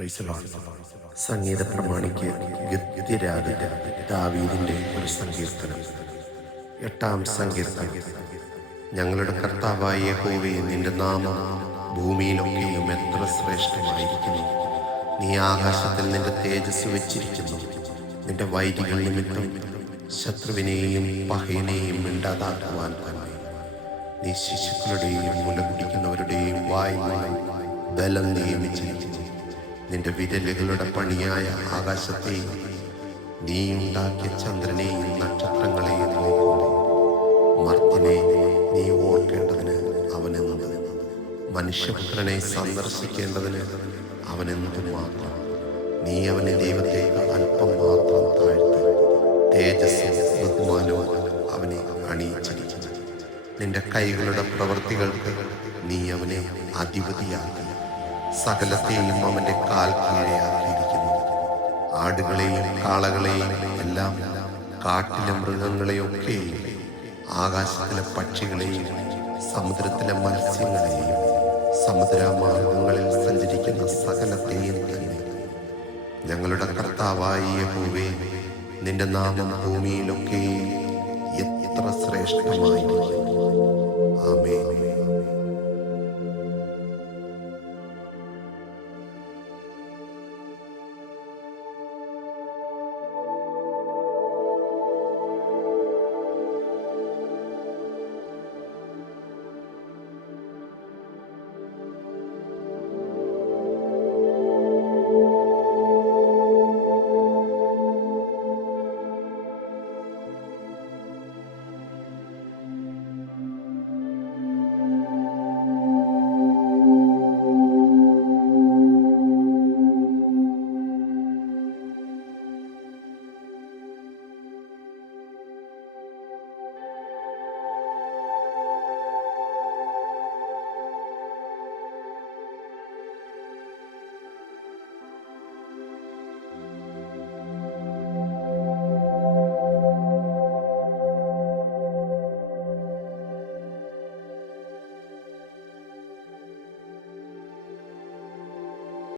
Praise Lord. സംഗീത പ്രമാണിക്ക് ഗദ്യരാഗത്തിൽ ദാവീദിന്റെ ഒരു സങ്കീർത്തനം. 8-ാം സങ്കീർത്തനം. ഞങ്ങളുടെ കർത്താവായ യഹോവേ, നിന്റെ നാമം ഭൂമിയിലൊക്കെയും എത്ര ശ്രേഷ്ഠമായിരിക്കുന്നു. നീ ആകാശത്തിൽ നിന്റെ തേജസ് വെച്ചിരിക്കുന്നു. നിന്റെ വൈരികൾ നിമിത്തം ശത്രുവിനെയും പഹയനെയും മിണ്ടാതാക്കുവാൻ തന്നെ. നീ ശിശുക്കളുടെയും മുല കുടിക്കുന്നവരുടെയും വായ്മയിൽ ബലം നിയമിച്ചിരിക്കുന്നു. നിന്റെ വിരലുകളുടെ പണിയായ ആകാശത്തെയും നീ ഉണ്ടാക്കിയ ചന്ദ്രനെയും നക്ഷത്രങ്ങളെയും നോക്കുന്നു. മർത്യനെ നീ ഓർക്കേണ്ടതിന് അവനെന്ത്, മനുഷ്യപുത്രനെ സന്ദർശിക്കേണ്ടതിന് അവനെന്ത് മാത്രം. നീ അവനെ ദൈവത്തേക്ക് അല്പം മാത്രം താഴ്ത്തി തേജസ്സും ബഹുമാനവും അവനെ അണിയിച്ചിരിക്കുന്നു. നിന്റെ കൈകളുടെ പ്രവൃത്തികൾക്ക് നീ അവനെ അധിപതിയാക്കി സകലത്തെയും അവന്റെ കാൽ കീഴെയാക്കിയിരിക്കുന്നു. ആടുകളെയും കാളകളെയും എല്ലാം, കാട്ടിലെ മൃഗങ്ങളെയൊക്കെയും, ആകാശത്തിലെ പക്ഷികളെയും സമുദ്രത്തിലെ മത്സ്യങ്ങളെയും സമുദ്രമാർഗങ്ങളിൽ സഞ്ചരിക്കുന്ന സകലത്തെയും തന്നെ. ഞങ്ങളുടെ കർത്താവായ യഹോവേ, നിന്റെ നാമം ഭൂമിയിലൊക്കെയും എത്ര ശ്രേഷ്ഠമായിരിക്കുന്നു. ആമേൻ.